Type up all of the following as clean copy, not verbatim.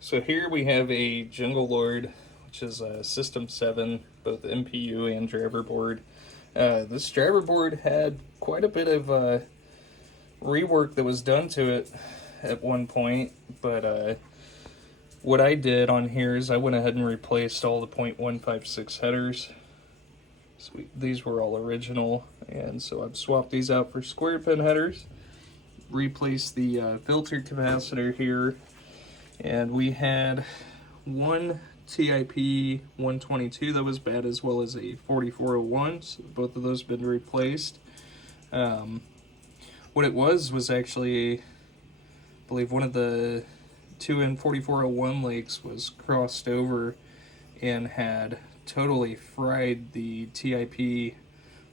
So here we have a Jungle Lord, which is a System 7, both MPU and driver board. This driver board had quite a bit of rework that was done to it at one point, but what I did on here is I went ahead and replaced all the .156 headers. So these were all original, and so I've swapped these out for square pin headers, replaced the filter capacitor here, and we had one TIP 122 that was bad, as well as a 4401, so both of those have been replaced. What it was actually, I believe one of the 2N4401 legs was crossed over and had totally fried the TIP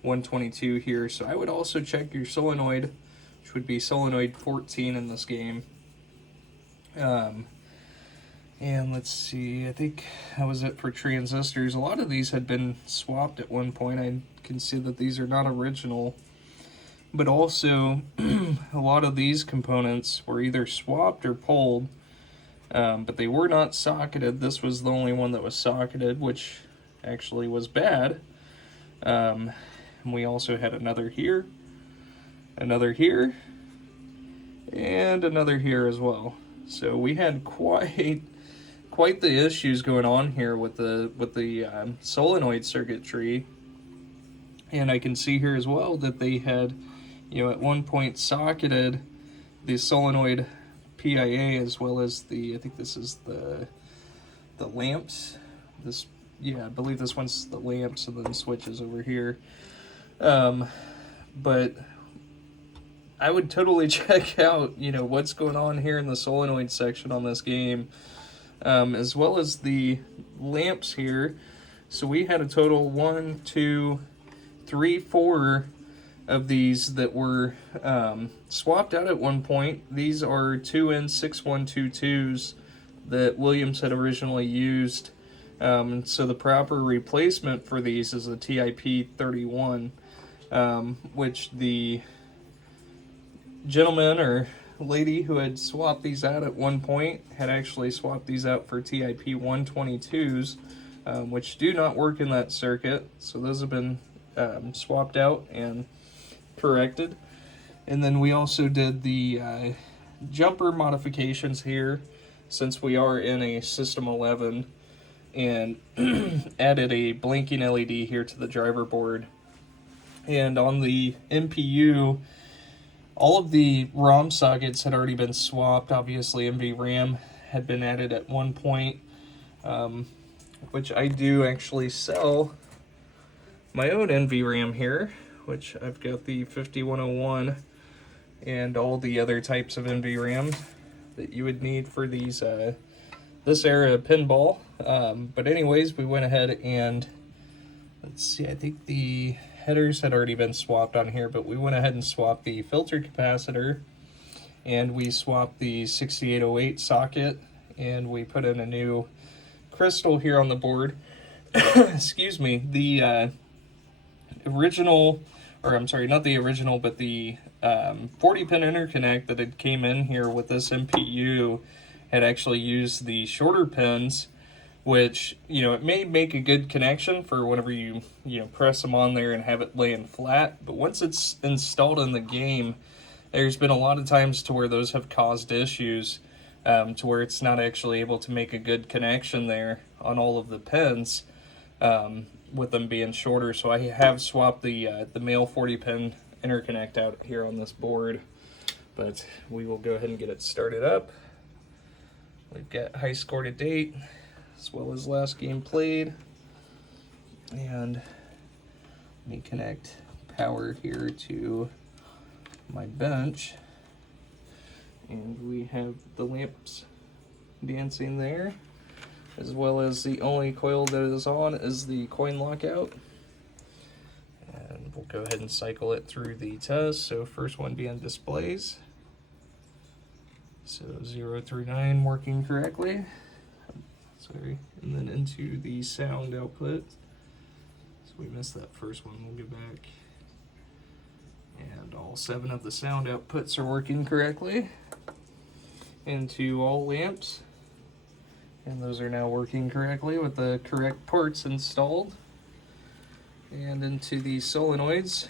122 here. So I would also check your solenoid, which would be solenoid 14 in this game. And let's see, I think that was it for transistors. A lot of these had been swapped at one point. I can see that these are not original. But also, a lot of these components were either swapped or pulled, but they were not socketed. This was the only one that was socketed, which actually was bad. And we also had another here, and another here as well. So we had quite the issues going on here with the solenoid circuitry. And I can see here as well that they had, at one point socketed the solenoid PIA, as well as I think this is the lamps. I believe this one's the lamps, and then switches over here. But I would totally check out, what's going on here in the solenoid section on this game, as well as the lamps here. So we had a total 1, 2, 3, 4 of these that were swapped out at one point. These are 2N6122s that Williams had originally used. So the proper replacement for these is a TIP31, which the gentleman or lady who had swapped these out at one point had actually swapped these out for TIP 122s, which do not work in that circuit. So those have been swapped out and corrected. And then we also did the jumper modifications here, since we are in a System 11, and added a blinking LED here to the driver board. And on the MPU, all of the ROM sockets had already been swapped. Obviously, NVRAM had been added at one point, which I do actually sell my own NVRAM here, which I've got the 5101 and all the other types of NVRAM that you would need for these this era of pinball. But anyways, we went ahead and, let's see, I think the headers had already been swapped on here, but we went ahead and swapped the filter capacitor, and we swapped the 6808 socket, and we put in a new crystal here on the board. Excuse me, the original, or I'm sorry, not the original, but the 40-pin interconnect that had came in here with this MPU had actually used the shorter pins, which, it may make a good connection for whenever you press them on there and have it laying flat. But once it's installed in the game, there's been a lot of times to where those have caused issues, to where it's not actually able to make a good connection there on all of the pins, with them being shorter. So I have swapped the male 40-pin interconnect out here on this board. But we will go ahead and get it started up. We've got high score to date, as well as last game played. And let me connect power here to my bench. And we have the lamps dancing there, as well as the only coil that is on is the coin lockout. And we'll go ahead and cycle it through the test. So first one being displays. So 0 through 9 working correctly. Sorry. And then into the sound output. So we missed that first one. We'll go back. And all 7 of the sound outputs are working correctly. Into all lamps. And those are now working correctly with the correct parts installed. And into the solenoids.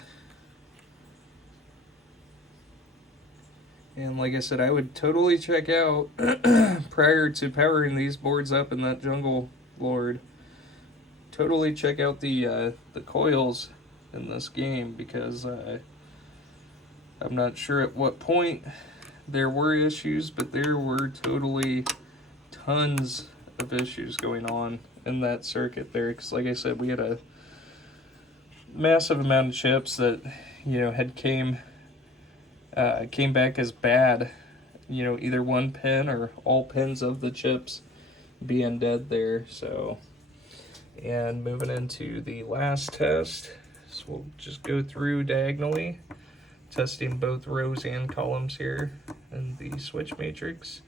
And like I said, I would totally check out prior to powering these boards up in that Jungle Lord. Totally check out the coils in this game, because I'm not sure at what point there were issues, but there were totally tons of issues going on in that circuit there. Because like I said, we had a massive amount of chips that, you know, had came back as bad, you know, either one pin or all pins of the chips being dead there. So, and moving into the last test, so we'll just go through diagonally, testing both rows and columns here in the switch matrix.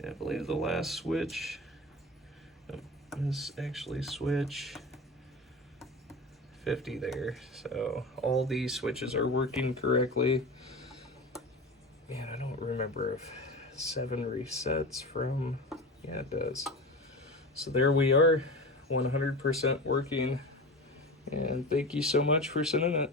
And I believe the last switch is actually switch 50 there. So all these switches are working correctly. Man, I don't remember if 7 resets from, yeah, it does. So there we are, 100% working. And thank you so much for sending it.